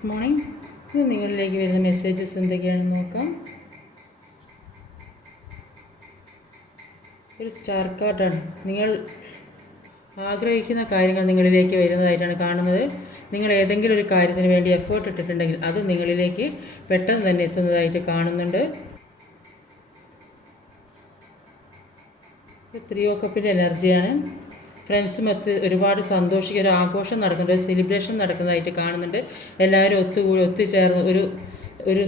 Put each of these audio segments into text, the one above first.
Good morning. ഇത് നിങ്ങളിലേക്ക് വരുന്ന മെസ്സേജസ് എന്തൊക്കെയാണെന്ന് നോക്കാം. ഒരു സ്റ്റാർ കാർഡാണ്. നിങ്ങൾ ആഗ്രഹിക്കുന്ന കാര്യങ്ങൾ നിങ്ങളിലേക്ക് വരുന്നതായിട്ടാണ് കാണുന്നത്. നിങ്ങൾ ഏതെങ്കിലും ഒരു കാര്യത്തിന് വേണ്ടി എഫേർട്ട് ഇട്ടിട്ടുണ്ടെങ്കിൽ അത് നിങ്ങളിലേക്ക് പെട്ടെന്ന് തന്നെ എത്തുന്നതായിട്ട് കാണുന്നുണ്ട്. ത്രീ ഓ കപ്പിൻ്റെ എനർജിയാണ്. ഫ്രണ്ട്സുമൊത്ത് ഒരുപാട് സന്തോഷിക്കുക, ഒരു ആഘോഷം നടക്കുന്നുണ്ട്, ഒരു സെലിബ്രേഷൻ നടക്കുന്നതായിട്ട് കാണുന്നുണ്ട്. എല്ലാവരും ഒത്തുചേർന്ന് ഒരു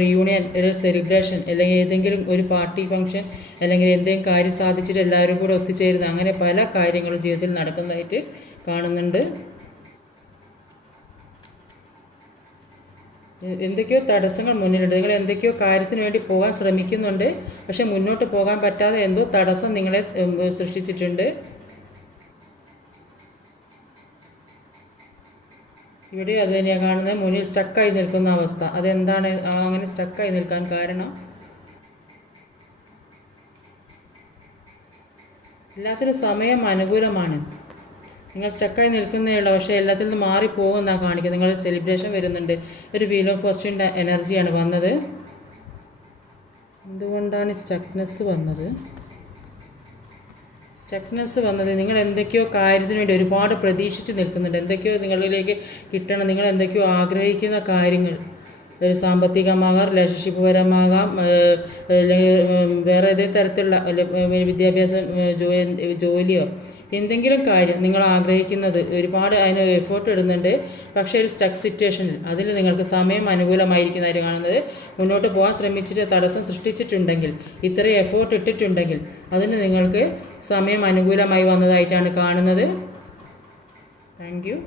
റിയൂണിയൻ, ഒരു സെലിബ്രേഷൻ, അല്ലെങ്കിൽ ഏതെങ്കിലും ഒരു പാർട്ടി ഫംഗ്ഷൻ, അല്ലെങ്കിൽ എന്തെങ്കിലും കാര്യം സാധിച്ചിട്ട് എല്ലാവരും കൂടെ ഒത്തുചേരുന്ന അങ്ങനെ പല കാര്യങ്ങളും ജീവിതത്തിൽ നടക്കുന്നതായിട്ട് കാണുന്നുണ്ട്. എന്തൊക്കെയോ തടസ്സങ്ങൾ മുന്നിലുണ്ട്. നിങ്ങൾ എന്തൊക്കെയോ കാര്യത്തിന് വേണ്ടി പോകാൻ ശ്രമിക്കുന്നുണ്ട്, പക്ഷെ മുന്നോട്ട് പോകാൻ പറ്റാതെ എന്തോ തടസ്സം നിങ്ങളെ സൃഷ്ടിച്ചിട്ടുണ്ട്. ഇവിടെ അത് തന്നെയാണ് കാണുന്നത്. മുന്നിൽ സ്റ്റക്കായി നിൽക്കുന്ന അവസ്ഥ. അതെന്താണ് അങ്ങനെ സ്റ്റക്കായി നിൽക്കാൻ കാരണം? എല്ലാത്തിനും സമയം അനുകൂലമാണ്. നിങ്ങൾ സ്റ്റക്കായി നിൽക്കുന്നേയുള്ളൂ, പക്ഷേ എല്ലാത്തിൽ നിന്ന് മാറിപ്പോകുമെന്നാണ് കാണിക്കുന്നത്. നിങ്ങൾ സെലിബ്രേഷൻ വരുന്നുണ്ട്. ഒരു വീൽ ഓഫ് ഫോർച്യൂണിൻ്റെ എനർജിയാണ് വന്നത്. എന്തുകൊണ്ടാണ് സ്റ്റക്നെസ് വന്നത്? നിങ്ങൾ എന്തൊക്കെയോ കാര്യത്തിന് വേണ്ടി ഒരുപാട് പ്രതീക്ഷിച്ച് നിൽക്കുന്നുണ്ട്. എന്തൊക്കെയോ നിങ്ങളിലേക്ക് കിട്ടണം. നിങ്ങൾ എന്തൊക്കെയോ ആഗ്രഹിക്കുന്ന കാര്യങ്ങൾ, ഒരു സാമ്പത്തികമാകാം, റിലേഷൻഷിപ്പ് പരമാകാം, അല്ലെങ്കിൽ വേറെ ഏതേ തരത്തിലുള്ള വിദ്യാഭ്യാസം, ജോലിയോ എന്തെങ്കിലും കാര്യം നിങ്ങൾ ആഗ്രഹിക്കുന്നത്, ഒരുപാട് അതിന് എഫേർട്ട് ഇടുന്നുണ്ട്, പക്ഷേ ഒരു സ്റ്റക്ക് സിറ്റുവേഷനിൽ അതിൽ നിങ്ങൾക്ക് സമയം അനുകൂലമായിരിക്കുന്നതായിട്ട് കാണുന്നത്. മുന്നോട്ട് പോകാൻ ശ്രമിച്ചിട്ട് തടസ്സം സൃഷ്ടിച്ചിട്ടുണ്ടെങ്കിൽ, ഇത്രയും എഫേർട്ട് ഇട്ടിട്ടുണ്ടെങ്കിൽ അതിന് നിങ്ങൾക്ക് സമയം അനുകൂലമായി വന്നതായിട്ടാണ് കാണുന്നത്. Thank you.